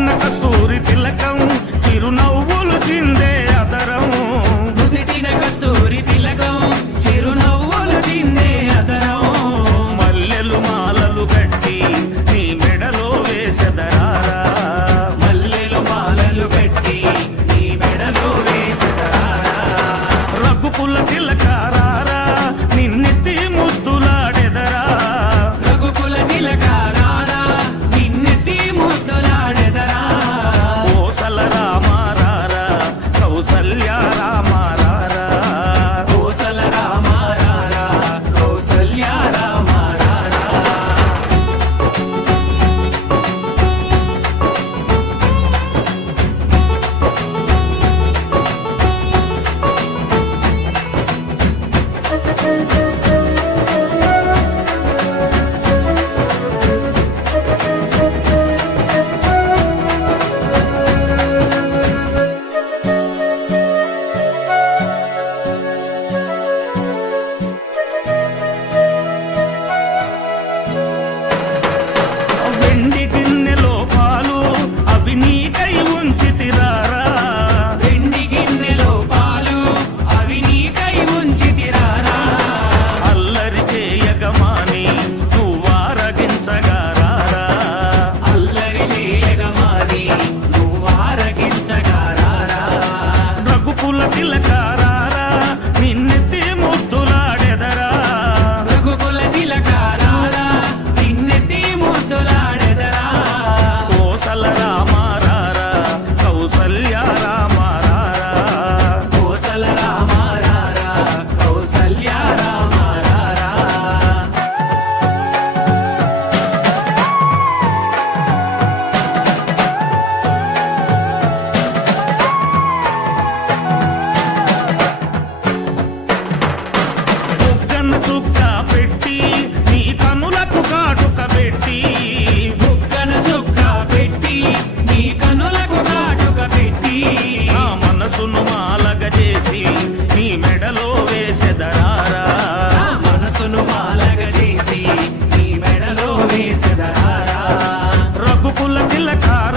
నుదిటిన కస్తూరి తిలకం చిరునవ్వులు చిందే అదరం నుదిటిన కస్తూరి తిలకం చిరునవ్వులు చిందే అదరం మల్లెలు మాలలు కట్టి నీ మెడలో వేసెదరారా మల్లెలు మాలలు కట్టి నీ మెడలో వేసెదరారా రఘుకుల తిలకారారా నిన్నెత్తి ముద్దులాడెదరా రఘుకుల తిలకారారా నిన్నెత్తి ముద్దులాడెదరా కోసల రామారారా కౌసల్య రామారారా కోసల రామారారా కౌసల్య రామారారా వెండి గిన్నెలో పాలు అవి నీకై ఉంచితిరారా వెండి గిన్నెలో పాలు అవి నీకై ఉంచితిరారా అల్లరి చేయగమాని నువ్వారగించగారారా అల్లరి చేయగమాని నువ్వారగించగారారా రఘుకుల తిలకారారా నిన్నెత్తి ముద్దులాడెదరా రఘుకుల తిలకారారా నిన్నెత్తి ముద్దులాడెదరా కోసల రామారారా కౌసల్య రామారారా కోసల రామారారా కౌసల్య రామారారా బుగ్గన చుక్క పెట్టి నీ కనులకు కాటుక పెట్టి బుగ్గన చుక్క పెట్టి నీ కనులకు కాటుక పెట్టి నా మనసును మాలగ చేసి నీ మెడలో వేసెదరారా నా మనసును మాలగ చేసి నీ మెడలో వేసెదరారా రఘుకుల తిలకారారా